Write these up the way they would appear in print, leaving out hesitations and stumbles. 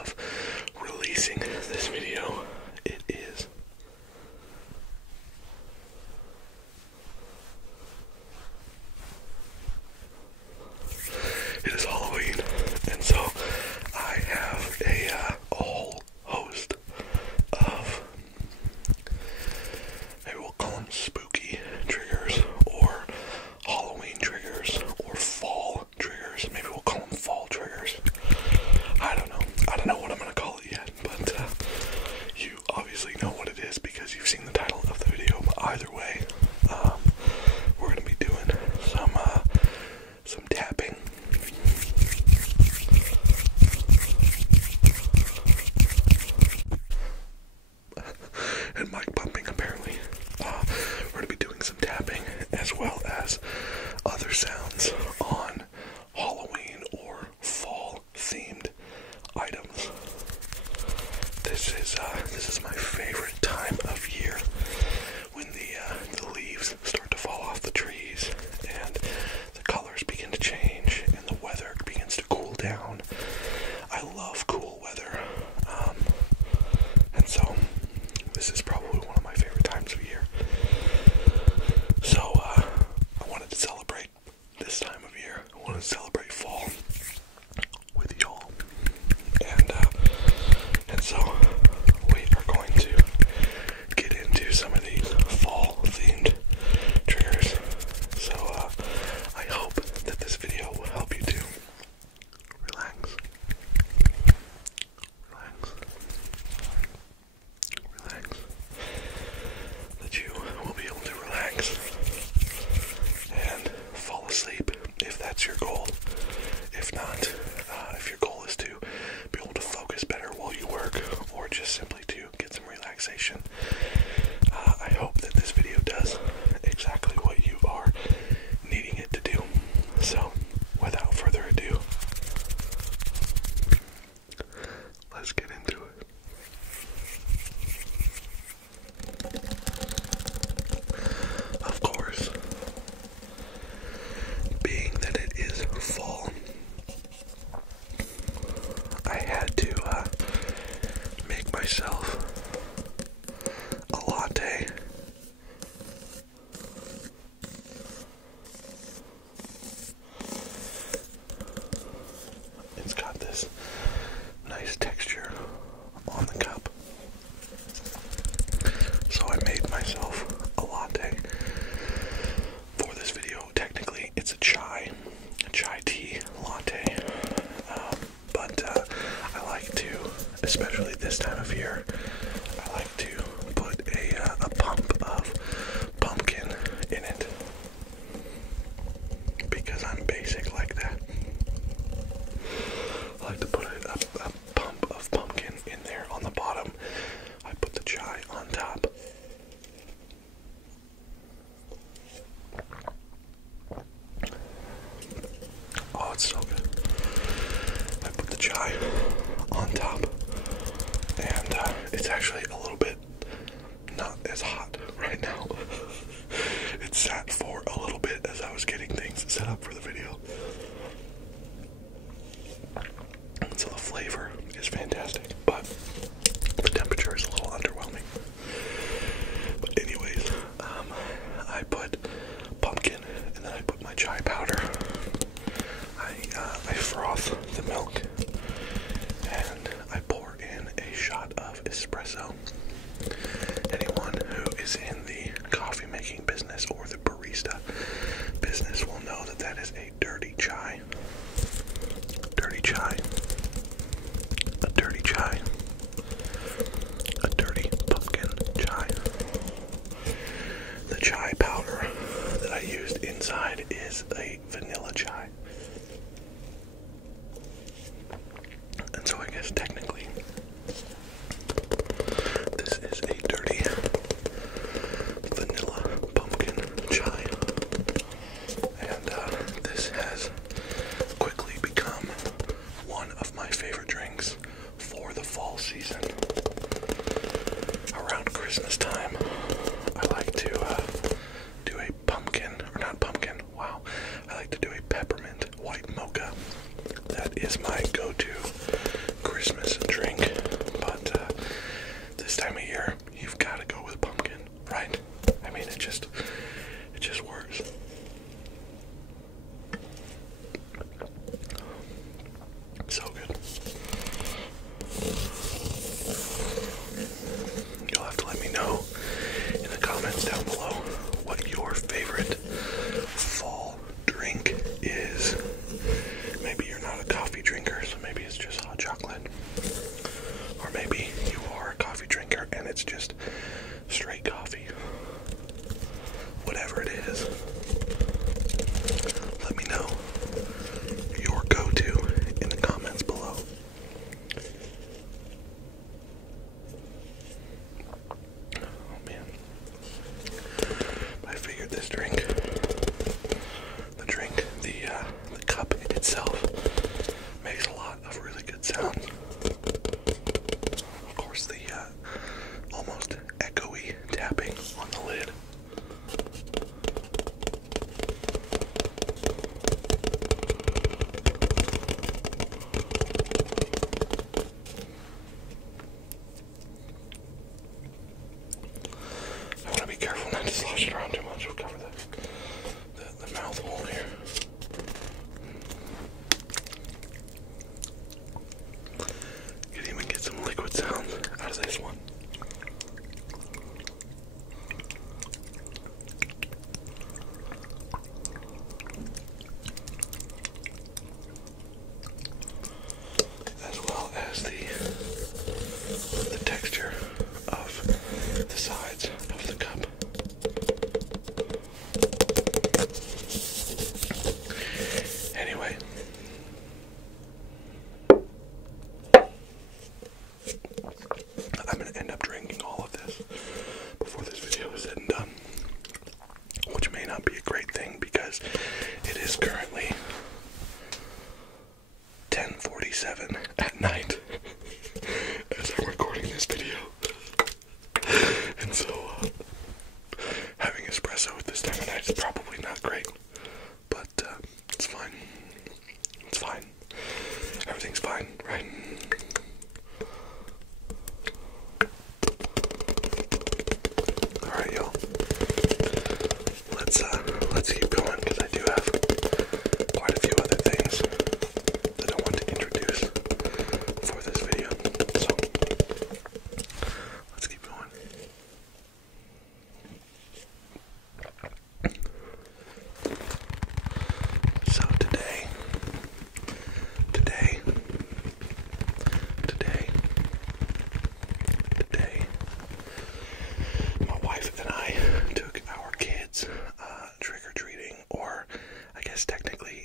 of releasing this video. It is Halloween, and so I have a whole host of, maybe we'll call them spooky triggers, or Halloween triggers, or fall triggers. Maybe we'll call them fall triggers. I don't know what I'm gonna call it yet, but you obviously know what it is because you've seen the title of the video. But either way, we're gonna be doing some tapping. And mic pumping, apparently. We're going to be doing some tapping as well as other sounds on Halloween or fall themed items. This is my favorite time of year when the leaves start to fall off the trees and the colors begin to change and the weather begins to cool down. I love cool weather, and so this is probably one of my favorite times of year. So I wanted to celebrate this time of year. I wanted to celebrate fall with y'all, and so we are going to get into some of these fall themed triggers. So I hope that this video will help you to relax. That you will be able to relax and fall asleep if that's your goal. If not, if your goal is to be able to focus better while you work, or just simply to get some relaxation, I hope that this video does exactly what you are needing it to do. So, without further ado, let's get into it. Of course, being that it is fall, I had to make myself a latte. It's got this nice texture on the cup. So I made myself a latte for this video. Technically, it's a chai tea latte, but I like to, especially this time of year, I like to put a pump of pumpkin in it, because I'm basic like that. I like to put a pump of pumpkin in there on the bottom. I put the chai on top. Oh, it's so good. I put the chai on top, and it's actually a little bit not as hot right now. It sat for a little bit as I was getting things set up for the video. So the flavor is fantastic, but the temperature is a little underwhelming. But anyways, I put pumpkin, and then I put my chai powder. I froth the milk, and I pour in a shot of espresso. Anyone who is in the coffee making business or the barista business will know that that is a dirty chai. Dirty chai. A dirty chai. A dirty pumpkin chai. The chai powder that I used inside is a vanilla chai. And so I guess technically this is a dirty vanilla pumpkin chai. And this has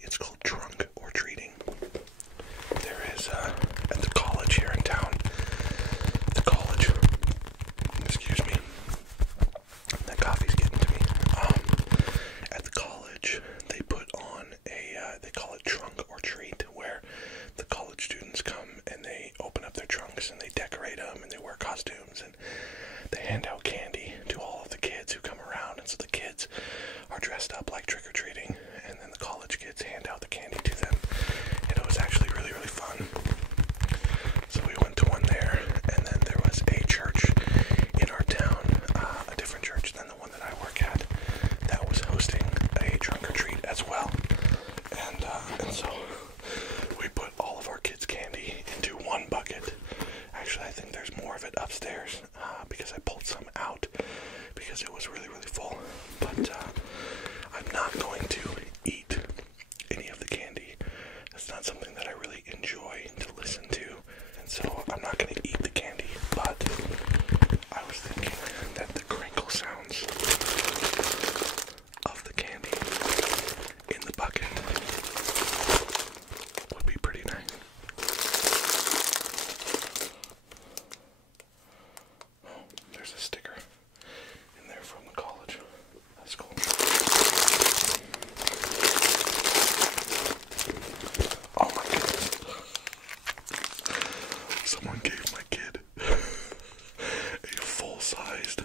It's called trunk or treating. There is, at the college here in town, excuse me, that coffee's getting to me. At the college, they put on they call it trunk or treat, where the college students come and they open up their trunks and they decorate them and they wear costumes and they hand out candy to all of the kids who come around. And so the kids are dressed up like trick-or-treating, and then the college kids hand out the candy to them. And it was actually really, really fun. So we went to one there, and then there was a church in our town, a different church than the one that I work at, that was hosting a trunk-or-treat as well. And so we put all of our kids' candy into one bucket. Actually, I think there's more of it upstairs, because I pulled some out because it was really, really full. But I'm not going to eat any of the candy. That's not something that I really enjoy to listen to. And so I'm not going to eat the candy. But I was thinking that the crinkle sounds of the candy in the bucket would be pretty nice. Oh, there's a sticker in there from the college. That's cool. Oh my goodness. Someone gave my kid a full-sized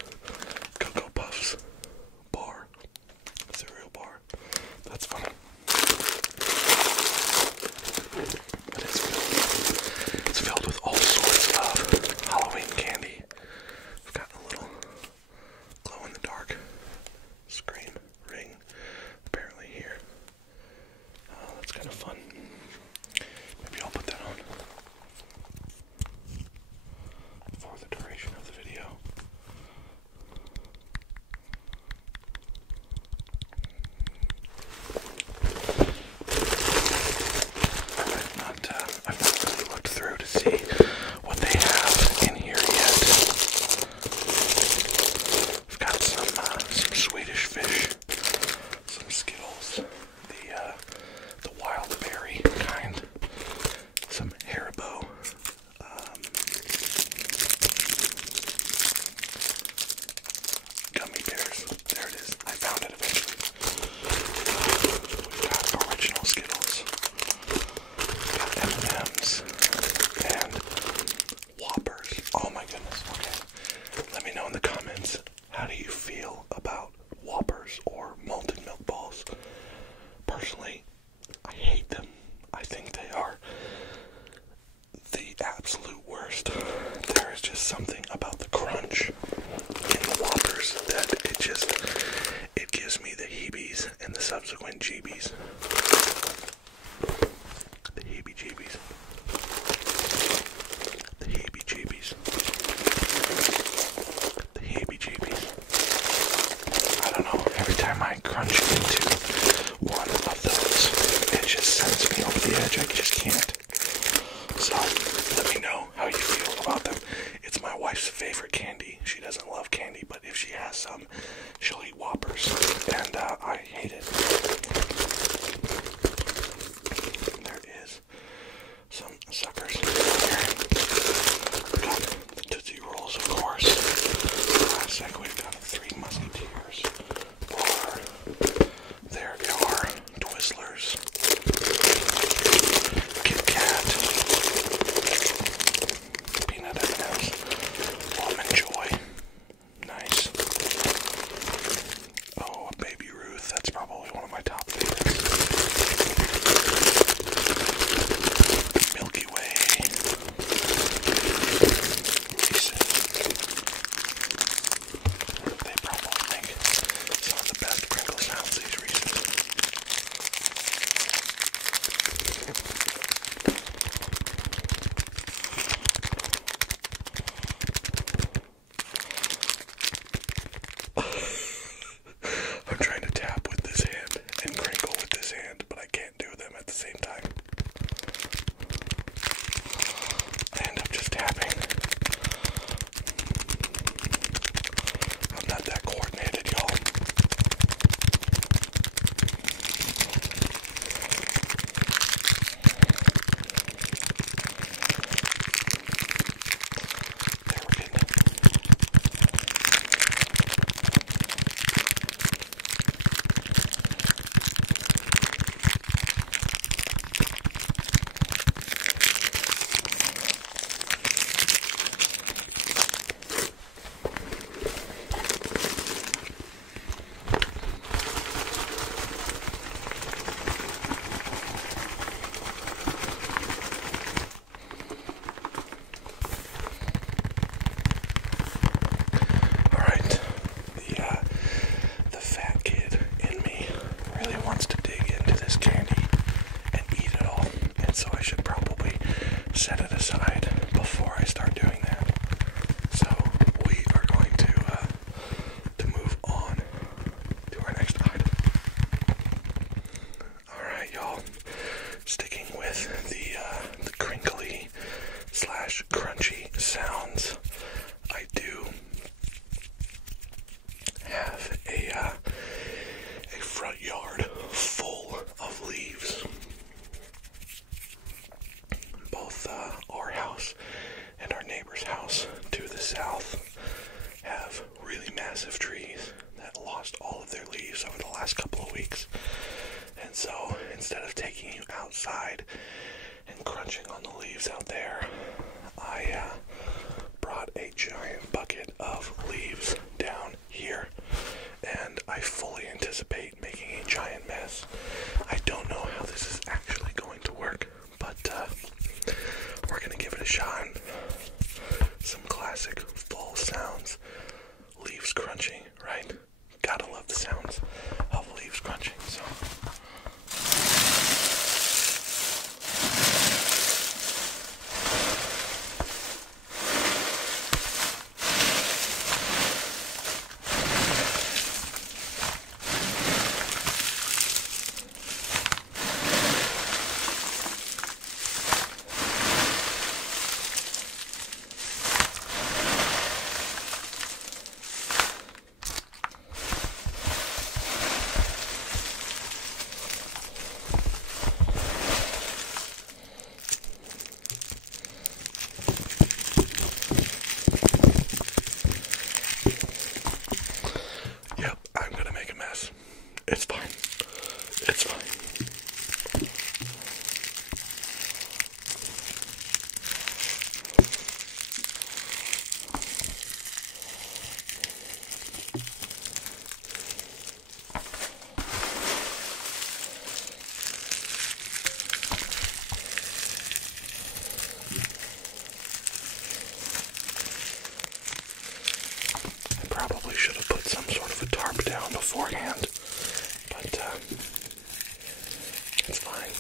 Sticking with the crinkly slash crunchy sounds, I do have a front yard full of leaves. Both our house and our neighbor's house to the south have really massive trees that lost all of their leaves over the last couple of weeks. And so instead of taking you outside and crunching on the leaves out there, I brought a giant bucket of leaves down here, and I fully anticipate making a giant mess. I don't know how this is actually going to work, but we're going to give it a shot. Some classic fall sounds. Leaves crunching, right? Gotta love the sounds of leaves crunching, so... It's fine. It's fine. I probably should have put some sort of a tarp down beforehand. But, it's fine.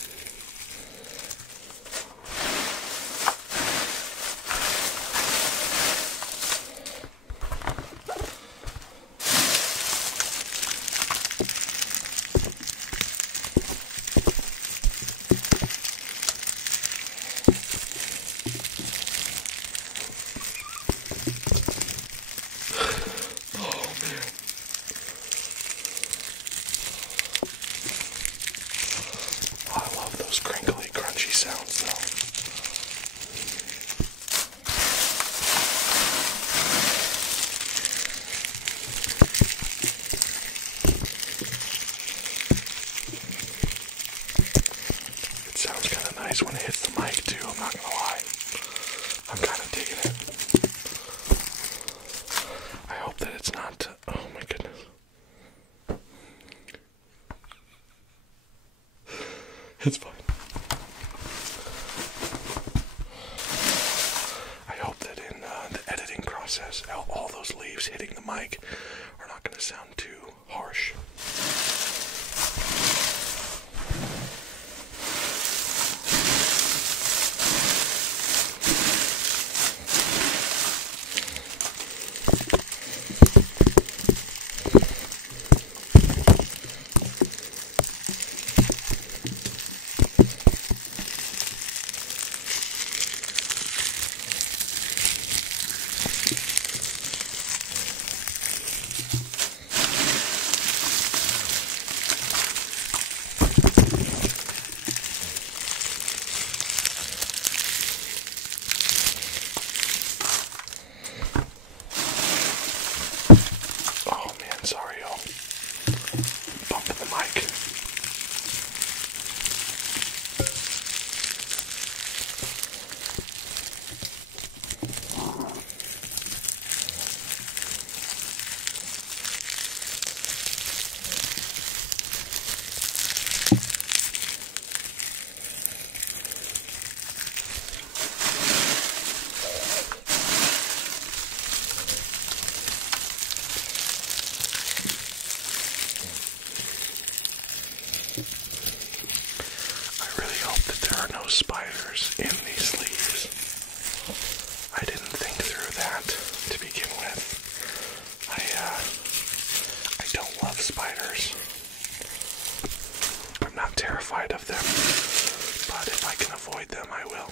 Crinkly, crunchy sounds, though. It sounds kind of nice when it hits the mic, too, I'm not gonna lie. I'm kind of digging it. I hope that it's not... oh my goodness. It's fine. I hope that in the editing process, all those leaves hitting the mic are not going to sound too harsh. Spiders in these leaves. I didn't think through that to begin with. I don't love spiders. I'm not terrified of them, but if I can avoid them, I will.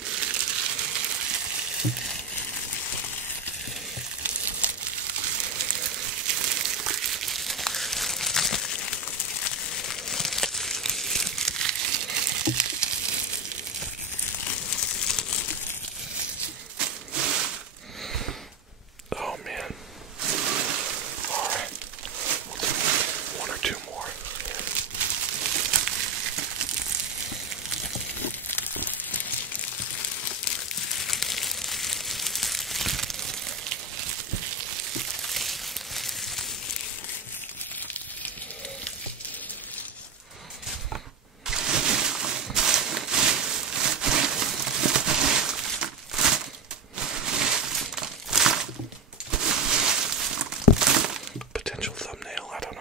Oh man. Alright. We'll do one or two more. Potential thumbnail, I don't know.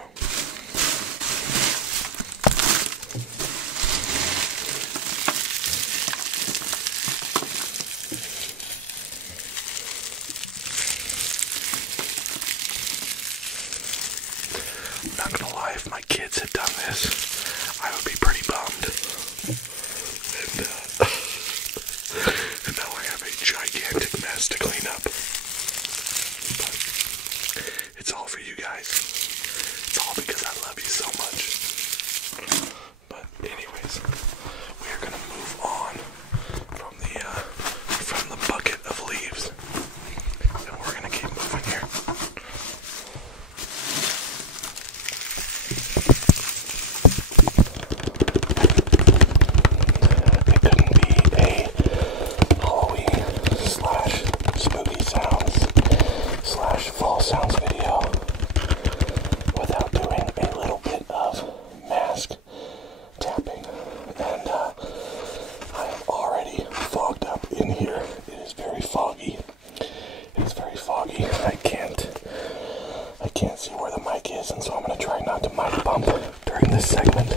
I'm not gonna lie, if my kids had done this, I would be pretty bummed. And now I have a gigantic mess to clean up. But it's all for you guys. It's all because I love you so much. But anyways, we are gonna move on from the bucket of leaves, and we're gonna keep moving here. It couldn't be a Halloween / spooky sounds / fall sounds video without doing a little bit of mask tapping, and I am already fogged up in here. It is very foggy. It's very foggy. I can't see where the mic is, and so I'm going to try not to mic bump during this segment.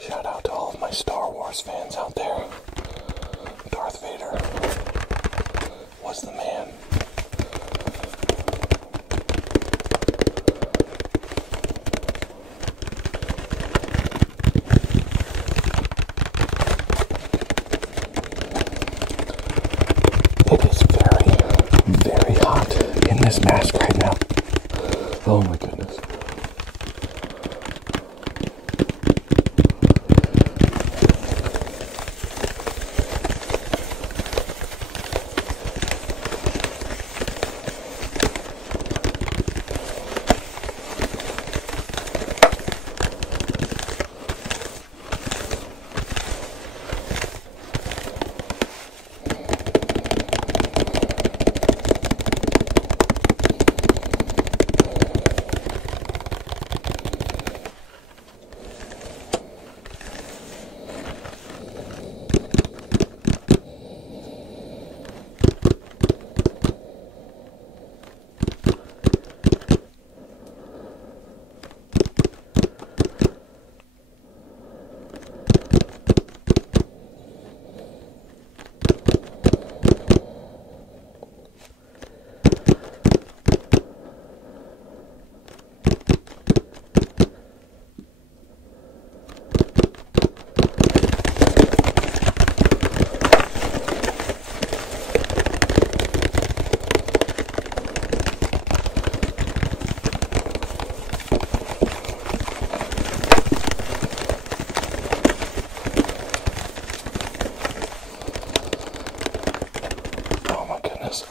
Shout out to all of my Star Wars fans out there. Darth Vader was the man. It is very, very hot in this mask right now. Oh my goodness.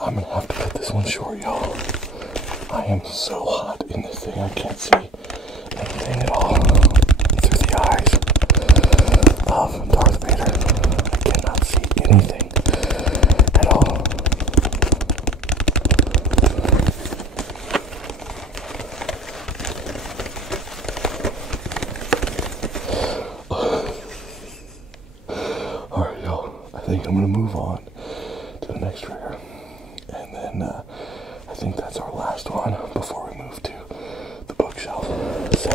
I'm gonna have to cut this one short, y'all. I am so hot in this thing, I can't see anything at all through the eyes of Darth Vader. I cannot see anything at all. Alright, y'all. I think I'm gonna move on to the next trigger. And then I think that's our last one before we move to the bookshelf. So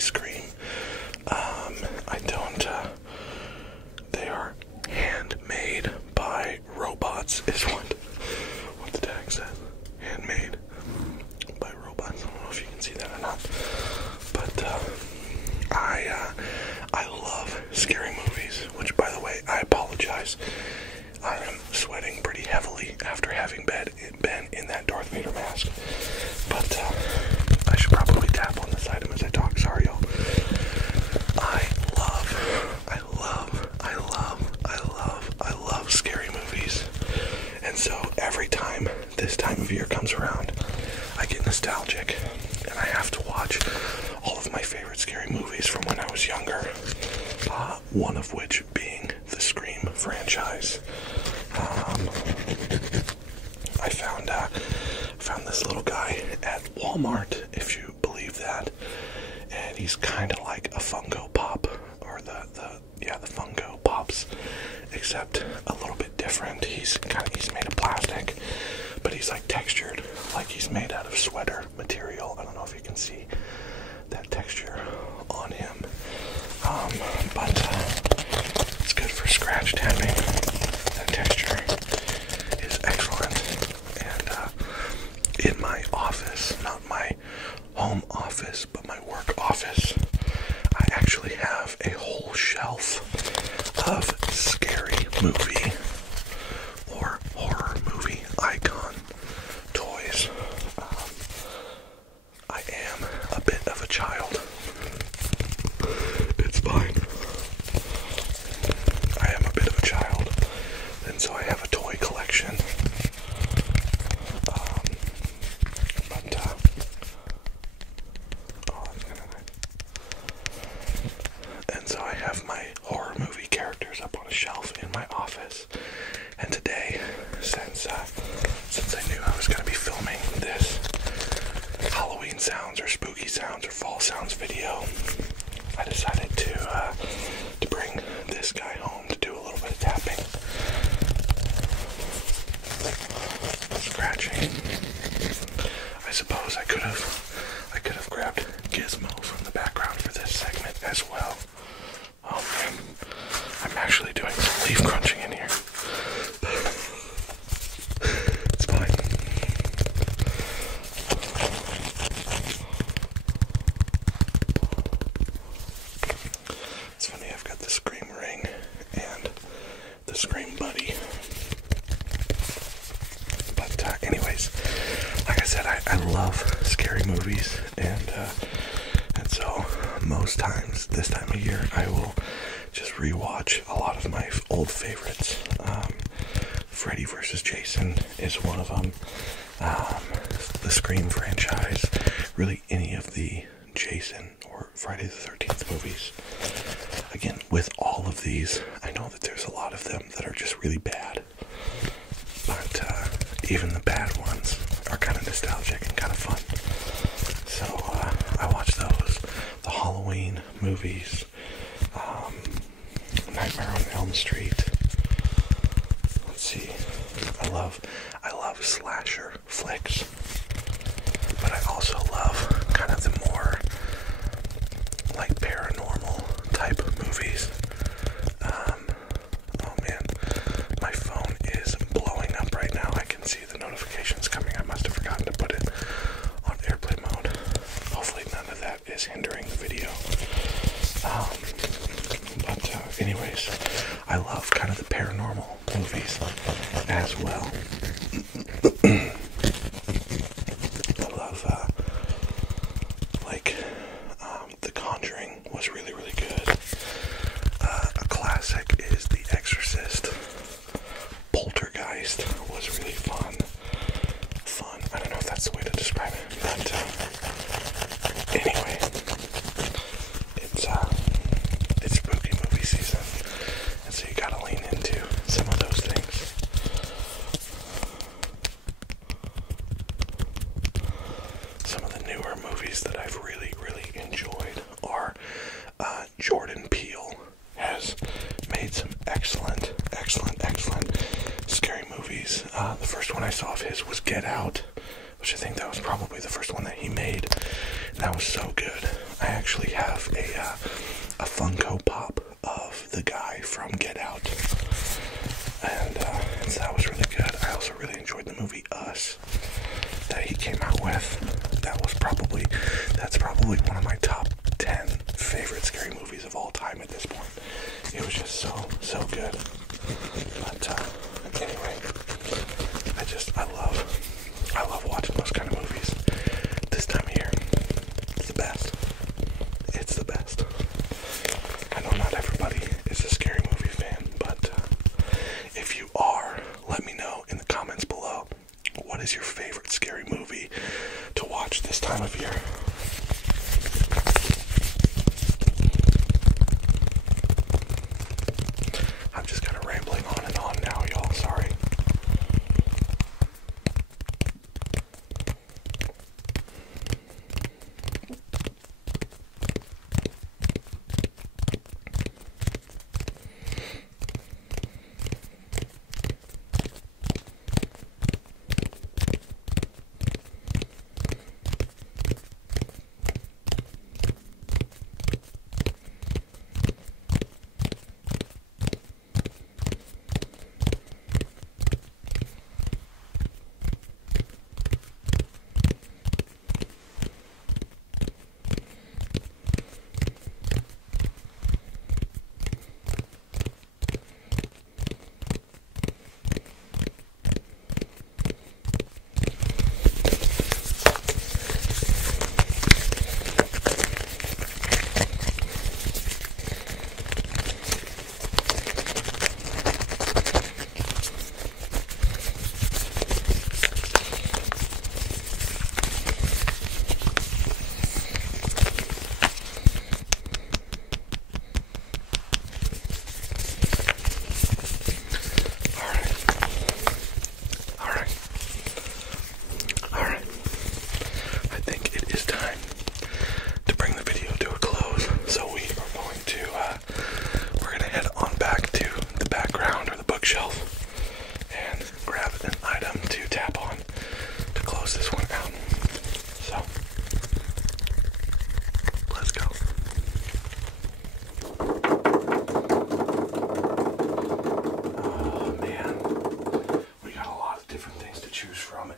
Scream. I don't, they are handmade by robots, is what the tag says. Handmade by robots. I don't know if you can see that or not. But, I love scary movies, which, by the way, I apologize. I am sweating pretty heavily after having been in that Darth Vader mask. But, I should probably tap on this item as I talk. Sorry, y'all. I love scary movies. And so every time this time of year comes around, I get nostalgic and I have to watch all of my favorite scary movies from when I was younger. One of which being the Scream franchise. I found this little guy at Walmart, if you believe that, and he's kind of like a Funko Pop, or the Funko Pops, except a little bit different. He's made of plastic, but he's like textured, like he's made out of sweater material. I don't know if you can see that texture on him, but it's good for scratch tapping. That texture is excellent. And in my office, not my home office, but my work office, I actually have a whole shelf of scary movie or horror movie icon toys. I am a bit of a child. It's fine. I am a bit of a child, and so I have a toy collection. And so I have my horror movie characters up on a shelf in my office. And today, since I knew I was going to be filming this Halloween sounds or spooky sounds or fall sounds video, I decided to bring this guy home to do a little bit of tapping, scratching. I suppose I could have grabbed Gizmo from the background for this segment as well. Oh man, I'm actually doing some leaf crunching in here. It's fine. It's funny, I've got the Scream ring and the Scream buddy. But anyways, like I said, I love scary movies, and so most times this time of year I will just rewatch a lot of my old favorites. Freddy vs. Jason is one of them. The Scream franchise, really any of the Jason or Friday the 13th movies. Again, with all of these, I know that there's a lot of them that are just really bad, but even the bad ones are kind of nostalgic and kind of fun. So I watch those. The Halloween movies, Nightmare on Elm Street. Let's see. I love slasher flicks, but I also love kind of the more like paranormal type movies. Oh man, my phone is blowing up right now. I can see the notifications coming. I must have forgotten to put it on airplane mode. Hopefully none of that is hindering the video. But anyways, I love kind of the paranormal movies as well. I love The Conjuring was really, really good. A classic is The Exorcist. Poltergeist was really fun. I don't know if that's the way to describe it, but anyway, it's spooky movie season, and so you gotta lean into some of those things. Some of the newer movies that I've really, really enjoyed are Jordan Peele has made some excellent scary movies. The first one I saw of his was Get Out, which I think that was probably the first one that he made. That was so good. I actually have a Funko Pop of the guy from Get Out, and so that was really good. I also really enjoyed the movie Us that he came out with. That's probably one of my top 10 favorite scary movies of all time at this point. It was just so good. But anyway, I love watching those kind of movies. This time of year, it's the best. It's the best. I know not everybody is a scary movie fan, but if you are, let me know in the comments below. What is your favorite scary movie to watch this time of year? I'm just kind of rambling on and on now, y'all. Sorry.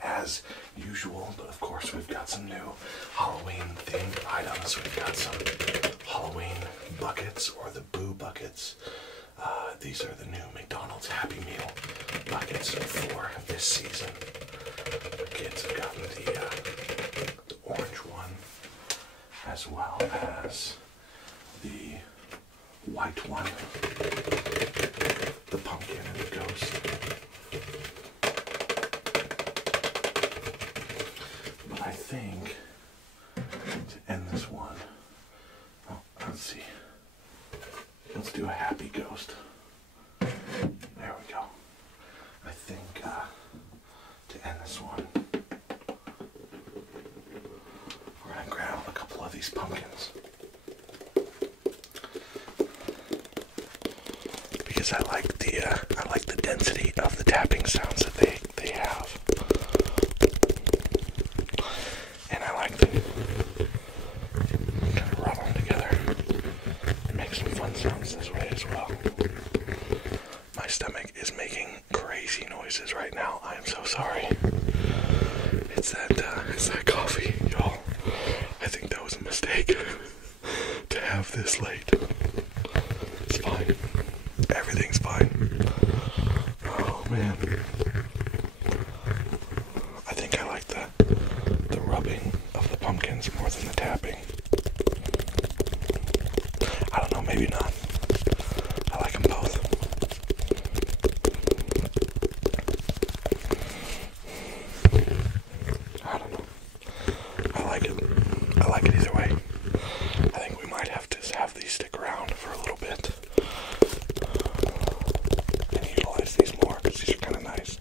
As usual, but of course we've got some new Halloween themed items. We've got some Halloween buckets, or the Boo buckets. These are the new McDonald's Happy Meal buckets for this season. The kids have gotten the orange one, as well as the white one, the pumpkin and the ghost. I think to end this one, let's see, let's do a happy ghost. There we go. I think to end this one, we're gonna grab a couple of these pumpkins because I like the density of the tapping sounds that they have. And I like to kind of rub them together and make some fun sounds this way as well. My stomach is making crazy noises right now. I am so sorry. It's that coffee, y'all. I think that was a mistake to have this late. It's fine. Everything's fine. Oh man. I think I like the rubbing of the pumpkins more than the tapping. I don't know, maybe not. I like them both. I don't know. I like it. I like it either way. I think we might have to have these stick around for a little bit and utilize these more because these are kind of nice.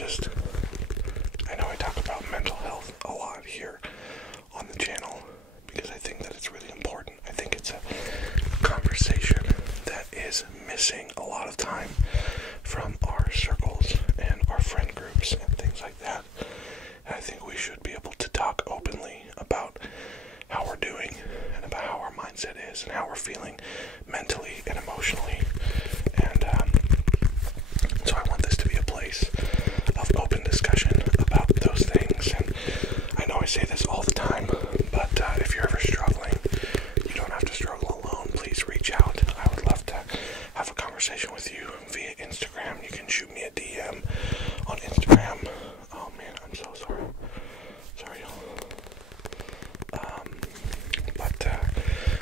I know I talk about mental health a lot here on the channel because I think that it's really important. I think it's a conversation that is missing a lot of time from our circles and our friend groups and things like that. And I think we should be able to talk openly about how we're doing and about how our mindset is and how we're feeling mentally and emotionally. And so I want this to be a place of open discussion about those things. And I know I say this all the time, but if you're ever struggling, you don't have to struggle alone. Please reach out. I would love to have a conversation with you via Instagram. You can shoot me a DM on Instagram. Oh man, I'm so sorry. Sorry, y'all.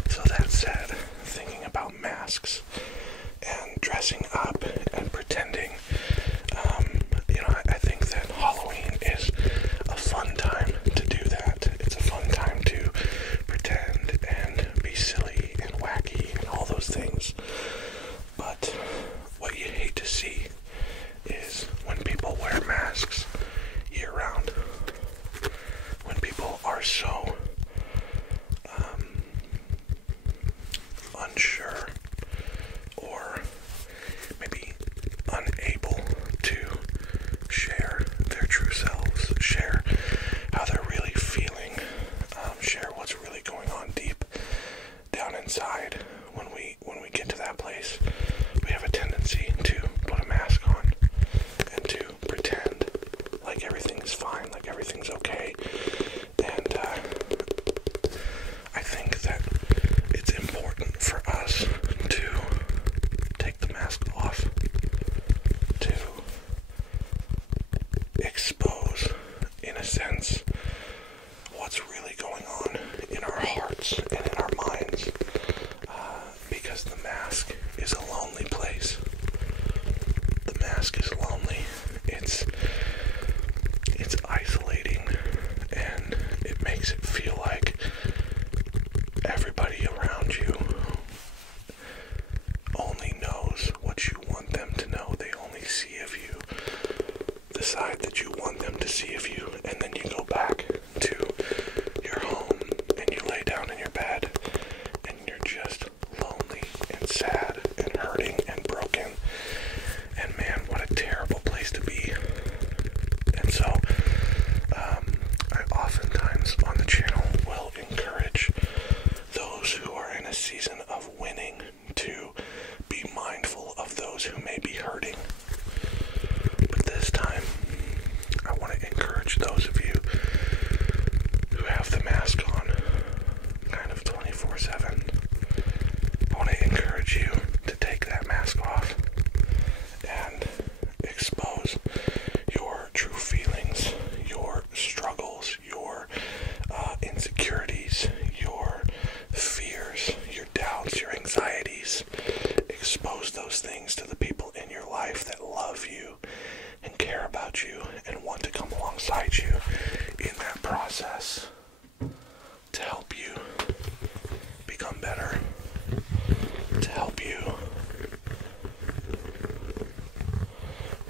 So that said, thinking about masks and dressing up and pretending, I think that Halloween is a fun time to do that. It's a fun time to pretend and be silly and wacky and all those things. But what you hate to see is when people wear masks year-round. When people are so unsure or maybe unable to share their true selves, share how they're really feeling, share what's really going on deep down inside. When we get to that place, we have a tendency to put a mask on and to pretend like everything's fine, like everything's okay. And I think that it's important for us to take the mask off, to expose, in a sense, what's really going on in our hearts and in our minds, because the mask is a lonely place. The mask is lonely. It's isolating, and it makes it feel like everybody around you only knows what you want them to know. They only see of you the side that you want them to see of you, and then you go back to your home and you lay down in your bed and you're just lonely and sad and hurting and broken. And man, what a terrible place to be. And so I oftentimes on the channel will encourage those who are in a season of winning to be mindful of those who may be hurting. But this time, I want to encourage those of you who have the mask on kind of 24/7. I want to encourage you to take that mask off and expose your true feelings, your struggles, your insecurities, your fears, your doubts, your anxieties. Expose those things to the people in your life that love you and care about you and want to come alongside you in that process to help you become better, to help you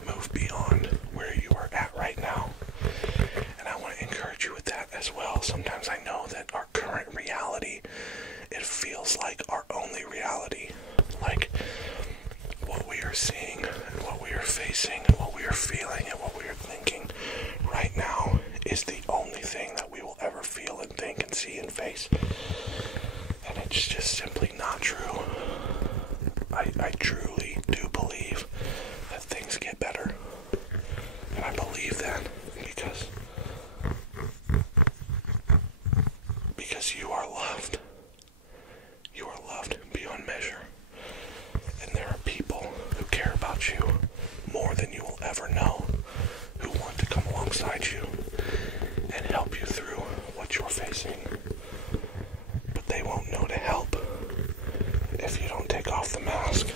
move beyond where you are at right now. And I want to encourage you with that as well. Sometimes I know that our current reality, it feels like our only reality. Like what we are seeing and what we are facing and what we are feeling and what we are thinking right now is the only thing that we will ever feel and think and see and face. And it's just simply not true. I truly do believe that things get better. And I believe that because you are loved. You are loved beyond measure. And there are people who care about you more than you will ever know, who want to come alongside you and help you through what you're facing. But they won't know to help if you don't take off the mask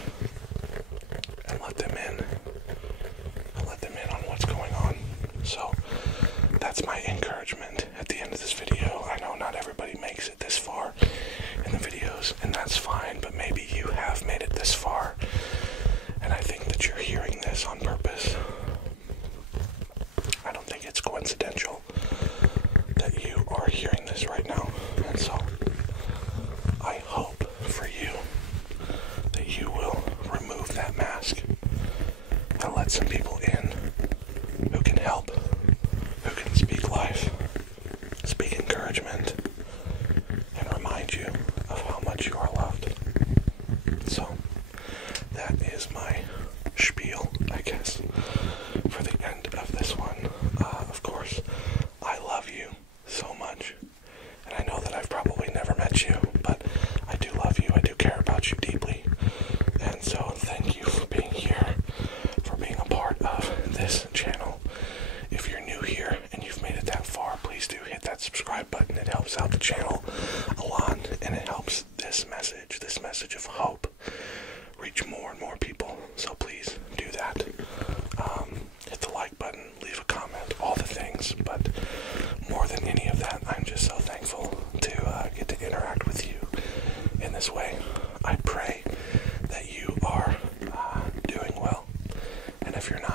and let them in. And let them in on what's going on. So that's my encouragement at the end of this video. I know not everybody makes it this far in the videos, and that's fine, but maybe you have made it this far, and I think that you're hearing this on purpose. if you're new here and you've made it that far, please do hit that subscribe button. It helps out the channel a lot, and it helps this message of hope, reach more and more people. So please do that. Hit the like button, leave a comment, all the things. But more than any of that, I'm just so thankful to get to interact with you in this way. I pray that you are doing well. And if you're not,